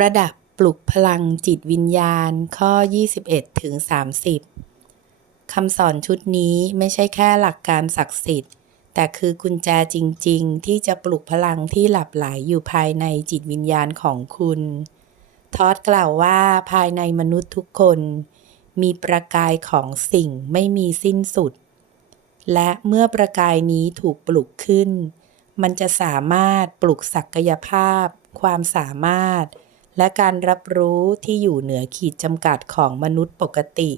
ระดับปลุกพลังจิตวิญญาณข้อ 21ถึง30 คำสอนชุดนี้ไม่ใช่แค่หลักการศักดิ์สิทธิ์ แต่คือกุญแจจริง ๆ ที่จะปลุกพลังที่หลับไหลอยู่ภายในจิตวิญญาณของคุณ ทอดกล่าวว่าภายในมนุษย์ทุกคน มีประกายของสิ่งไม่มีสิ้นสุด และเมื่อประกายนี้ถูกปลุกขึ้น มันจะสามารถปลุกศักยภาพ ความสามารถ และการรับรู้ที่อยู่เหนือขีดจำกัดของมนุษย์ปกติ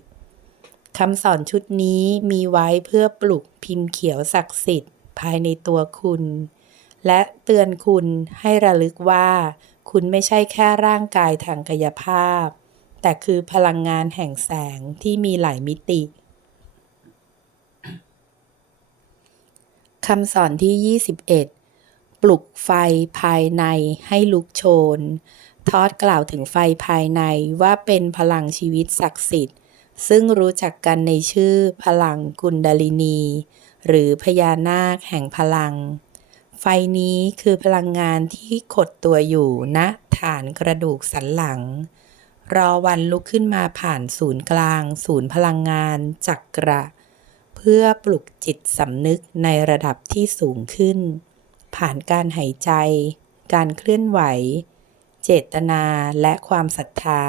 คำสอนชุดนี้มีไว้เพื่อปลุกพิมพ์เขียวศักดิ์สิทธิ์ภายในตัวคุณ และเตือนคุณให้ระลึกว่า คุณไม่ใช่แค่ร่างกายทางกายภาพ แต่คือพลังงานแห่งแสงที่มีหลายมิติคำสอนที่ 21 ปลุกไฟภายในให้ลุกโชน ทอดกล่าวถึงไฟภายในว่าเป็นพลังชีวิตศักดิ์สิทธิ์ ซึ่งรู้จักกันในชื่อพลังกุนดาลินี หรือพญานาคแห่งพลัง ไฟนี้คือพลังงานที่ขดตัวอยู่ณฐานกระดูกสันหลัง รอวันลุกขึ้นมาผ่านศูนย์กลาง ศูนย์พลังงานจักระ เพื่อปลุกจิตสำนึกในระดับที่สูงขึ้น ผ่านการหายใจ การเคลื่อนไหว เจตนาและความศรัทธา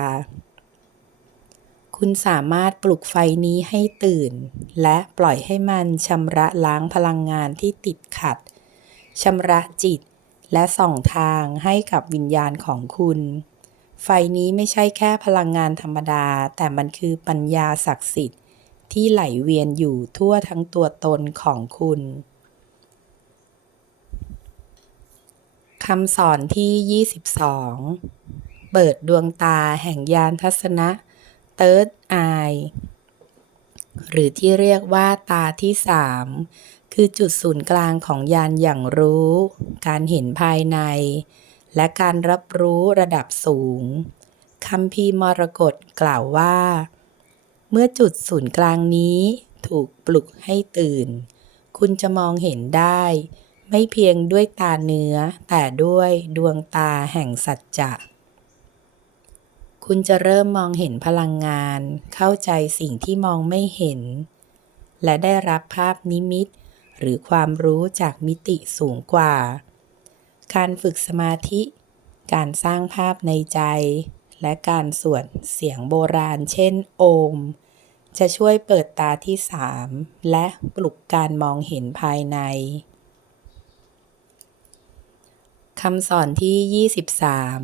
คุณสามารถปลุกไฟนี้ให้ตื่น และปล่อยให้มันชำระล้างพลังงานที่ติดขัดชำระจิตและส่องทางให้กับวิญญาณของคุณ ไฟนี้ไม่ใช่แค่พลังงานธรรมดา แต่มันคือปัญญาศักดิ์สิทธิ์ที่ไหลเวียนอยู่ทั่วทั้งตัวตนของคุณ คำสอนที่ 22 เปิดดวงตาแห่งยานทัศนะ Third Eye หรือที่เรียกว่าตาที่สามคือจุดศูนย์กลางของยานอย่างรู้ การเห็นภายใน และการรับรู้ระดับสูงคำพีมรกตกล่าวว่า เมื่อจุดศูนย์กลางนี้ถูกปลุกให้ตื่น คุณจะมองเห็นได้ ไม่เพียงด้วยตาเนื้อ แต่ด้วยดวงตาแห่งสัจจะคุณจะเริ่มมองเห็นพลังงาน เข้าใจสิ่งที่มองไม่เห็น และได้รับภาพนิมิต หรือความรู้จากมิติสูงกว่า การฝึกสมาธิ การสร้างภาพในใจ และการสวดเสียงโบราณ เช่น โอม จะช่วยเปิดตาที่สามและปลุกการมองเห็นภายใน คำสอนที่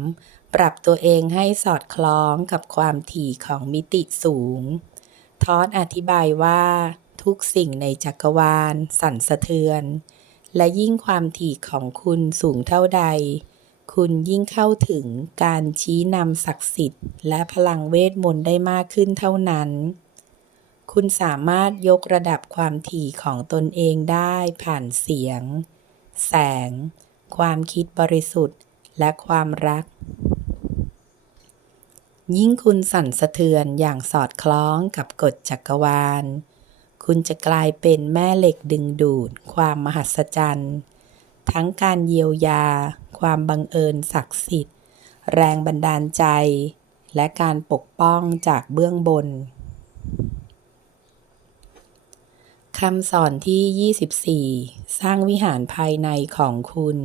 23 ปรับตัวเองให้สอดคล้องกับความถี่ของมิติสูง ทอดอธิบายว่าทุกสิ่งในจักรวาล สั่นสะเทือน และยิ่งความถี่ของคุณสูงเท่าใด คุณยิ่งเข้าถึงการชี้นำศักดิ์สิทธิ์ และพลังเวทมนต์ได้มากขึ้นเท่านั้น คุณสามารถยกระดับความถี่ของตนเองได้ผ่านเสียง แสง ความคิดบริสุทธิ์ และความรัก ยิ่งคุณสั่นสะเทือนอย่างสอดคล้องกับกฎจักรวาล คุณจะกลายเป็นแม่เหล็กดึงดูด ความมหัศจรรย์ทั้งการเยียวยา ความบังเอิญศักดิ์สิทธิ์ แรงบันดาลใจ และการปกป้องจากเบื้องบน คำสอนที่ 24 สร้างวิหารภายในของคุณ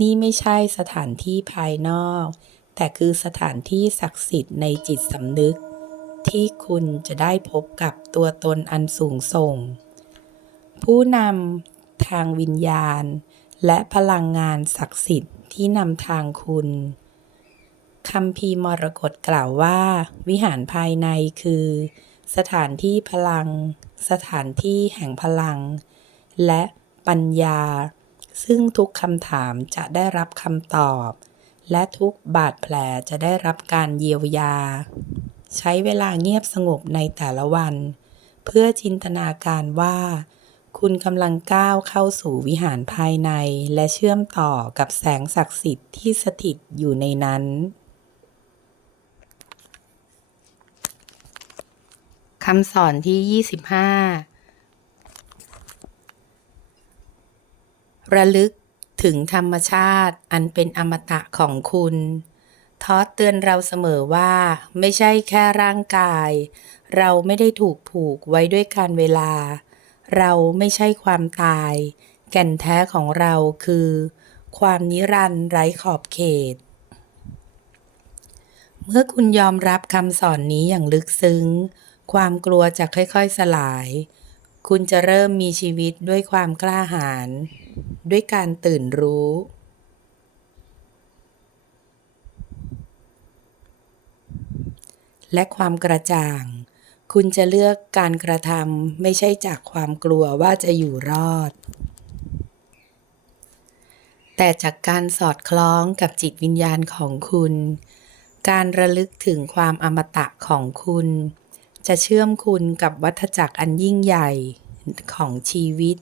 นี่ไม่ใช่สถานที่ภายนอก แต่คือสถานที่ศักดิ์สิทธิ์ในจิตสำนึก ที่คุณจะได้พบกับตัวตนอันสูงส่ง ผู้นำทางวิญญาณ และพลังงานศักดิ์สิทธิ์ที่นำทางคุณคำพีมรกตกล่าวว่า วิหารภายในคือ สถานที่พลัง สถานที่แห่งพลัง และปัญญา ซึ่งทุกคำถามจะได้รับคำตอบ และทุกบาดแผลจะได้รับการเยียวยา ใช้เวลาเงียบสงบในแต่ละวัน เพื่อจินตนาการว่า คุณกำลังก้าวเข้าสู่วิหารภายในและเชื่อมต่อกับแสงศักดิ์สิทธิ์ที่สถิตอยู่ในนั้น คำสอนที่25ระลึกถึงธรรมชาติอันเป็นอมตะของคุณทอสเตือนเราเสมอว่า ไม่ใช่แค่ร่างกาย เราไม่ได้ถูกผูกไว้ด้วยการเวลา เราไม่ใช่ความตาย แก่นแท้ของเราคือ ความนิรันดร์ไร้ขอบเขต เมื่อคุณยอมรับคำสอนนี้อย่างลึกซึ้ง ความกลัวจะค่อยๆสลาย คุณจะเริ่มมีชีวิตด้วยความกล้าหาญ ด้วยการตื่นรู้ และความกระจ่าง คุณจะเลือกการกระทำไม่ใช่จากความกลัวว่าจะอยู่รอด แต่จากการสอดคล้องกับจิตวิญญาณของคุณ การระลึกถึงความอมตะของคุณ จะเชื่อมคุณกับวัฏจักรอันยิ่งใหญ่ของชีวิต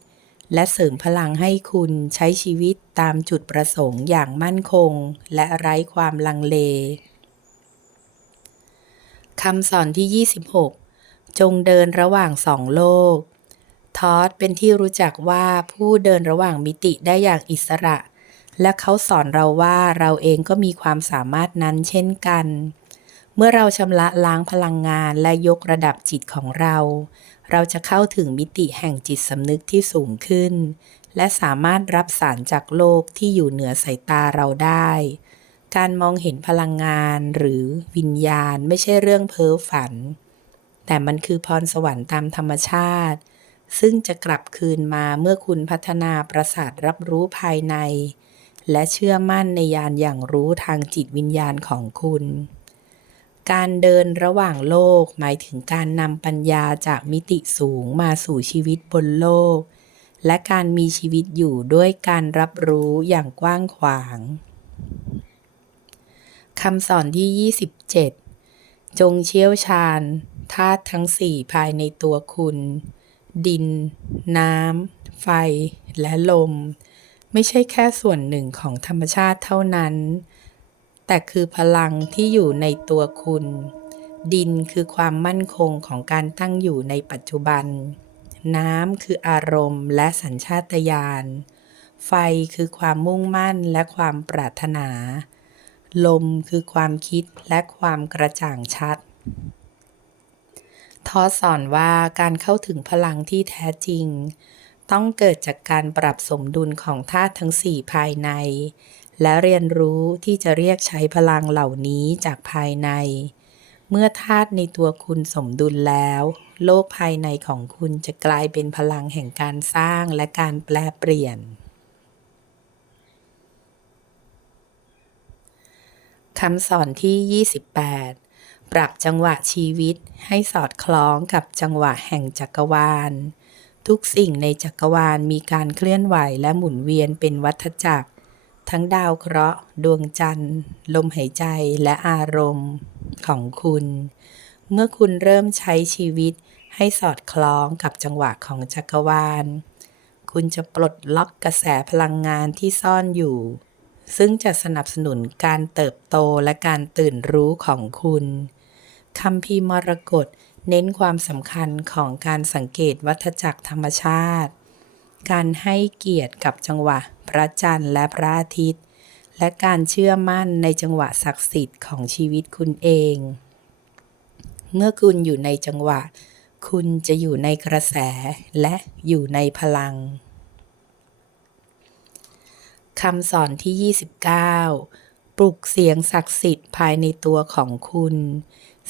และเสริมพลังให้คุณใช้ชีวิตตามจุดประสงค์อย่างมั่นคง และไร้ความลังเลคำสอนที่ 26 จงเดินระหว่างสองโลก ทอสเป็นที่รู้จักว่าผู้เดินระหว่างมิติได้อย่างอิสระ และเขาสอนเราว่าเราเองก็มีความสามารถนั้นเช่นกัน เมื่อเราชำระล้างพลังงานและยกระดับจิตของเรา เราจะเข้าถึงมิติแห่งจิตสำนึกที่สูงขึ้น และสามารถรับสารจากโลกที่อยู่เหนือสายตาเราได้ การมองเห็นพลังงานหรือวิญญาณไม่ใช่เรื่องเพ้อฝัน แต่มันคือพรสวรรค์ตามธรรมชาติ ซึ่งจะกลับคืนมาเมื่อคุณพัฒนาประสาทรับรู้ภายใน และเชื่อมั่นในญาณอย่างรู้ทางจิตวิญญาณของคุณ การเดินระหว่างโลก หมายถึงการนำปัญญาจากมิติสูงมาสู่ชีวิตบนโลก และการมีชีวิตอยู่ด้วยการรับรู้อย่างกว้างขวางคำสอนที่ 27 จงเชี่ยวชาญธาตุทั้งสี่ภายในตัวคุณ ดิน น้ำ ไฟ และลม ไม่ใช่แค่ส่วนหนึ่งของธรรมชาติเท่านั้น แต่คือพลังที่อยู่ในตัวคุณ ดินคือความมั่นคงของการตั้งอยู่ในปัจจุบัน น้ำคืออารมณ์และสัญชาตญาณ ไฟคือความมุ่งมั่นและความปรารถนา ลมคือความคิดและความกระจ่างชัดทอสอนว่าการเข้าถึงพลังที่แท้จริง ต้องเกิดจากการปรับสมดุลของธาตุทั้งสี่ภายใน และเรียนรู้ที่จะเรียกใช้พลังเหล่านี้จากภายใน เมื่อธาตุในตัวคุณสมดุลแล้ว โลกภายในของคุณจะกลายเป็นพลังแห่งการสร้างและการแปลเปลี่ยนคำสอนที่ 28 ปรับจังหวะชีวิตให้สอดคล้องกับจังหวะแห่งจักรวาล ทุกสิ่งในจักรวาลมีการเคลื่อนไหวและหมุนเวียนเป็นวัฏจักร ทั้งดาวเคราะห์ ดวงจันทร์ ลมหายใจและอารมณ์ของคุณ เมื่อคุณเริ่มใช้ชีวิตให้สอดคล้องกับจังหวะของจักรวาล คุณจะปลดล็อกกระแสพลังงานที่ซ่อนอยู่ ซึ่งจะสนับสนุนการเติบโตและการตื่นรู้ของคุณคำพีร์มรกตเน้นความสำคัญของการสังเกตวัฏจักรธรรมชาติ การให้เกียรติกับจังหวะพระจันทร์และพระอาทิตย์ และการเชื่อมั่นในจังหวะศักดิ์สิทธิ์ของชีวิตคุณเอง เมื่อคุณอยู่ในจังหวะ คุณจะอยู่ในกระแสและอยู่ในพลังคำสอนที่ 29 ปลุกเสียงศักดิ์สิทธิ์ภายในตัวของคุณ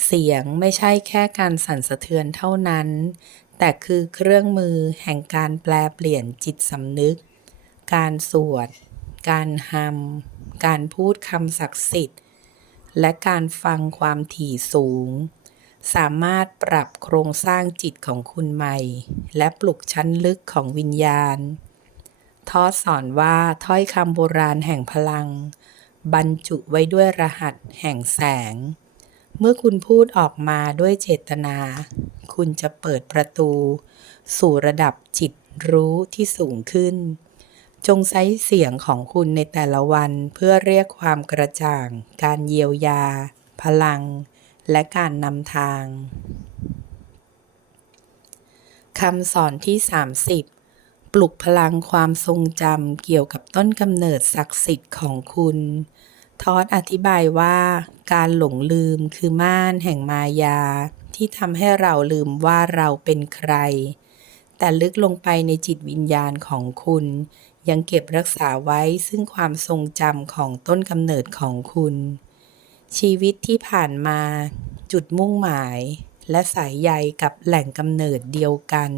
เสียงไม่ใช่แค่การสั่นสะเทือนเท่านั้น แต่คือเครื่องมือแห่งการแปลเปลี่ยนจิตสำนึก การสวด การฮัมการพูดคำศักดิ์สิทธิ์ และการฟังความถี่สูง สามารถปรับโครงสร้างจิตของคุณใหม่ และปลุกชั้นลึกของวิญญาณทอสสอนว่าถ้อยคำโบราณแห่งพลัง บรรจุไว้ด้วยรหัสแห่งแสง เมื่อคุณพูดออกมาด้วยเจตนา คุณจะเปิดประตู สู่ระดับจิตรู้ที่สูงขึ้น จงใช้เสียงของคุณในแต่ละวันเพื่อเรียกความกระจ่าง การเยียวยา พลัง และการนำทางคำสอนที่ 30 ปลุกพลังความทรงจำเกี่ยวกับต้นกำเนิดศักดิ์สิทธิ์ของคุณ ทอดอธิบายว่าการหลงลืมคือม่านแห่งมายา ที่ทำให้เราลืมว่าเราเป็นใคร แต่ลึกลงไปในจิตวิญญาณของคุณ ยังเก็บรักษาไว้ซึ่งความทรงจำของต้นกำเนิดของคุณ ชีวิตที่ผ่านมา จุดมุ่งหมาย และสายใยกับแหล่งกำเนิดเดียวกัน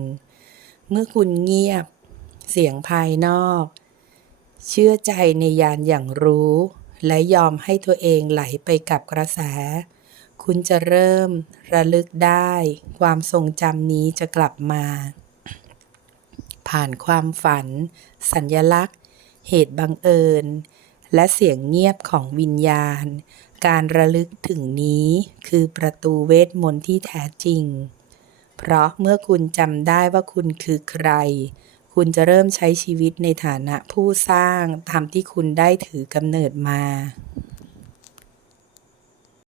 เมื่อคุณเงียบ เสียงภายนอก เชื่อใจในยานอย่างรู้ และยอมให้ตัวเองไหลไปกับกระแส คุณจะเริ่มระลึกได้ ความทรงจำนี้จะกลับมา ผ่านความฝัน สัญญลักษณ์ เหตุบังเอิญ และเสียงเงียบของวิญญาณ การระลึกถึงนี้คือประตูเวทมนต์ที่แท้จริง เพราะเมื่อคุณจำได้ว่าคุณคือใคร คุณจะเริ่มใช้ชีวิตในฐานะผู้สร้างตามที่คุณได้ถือกำเนิดมา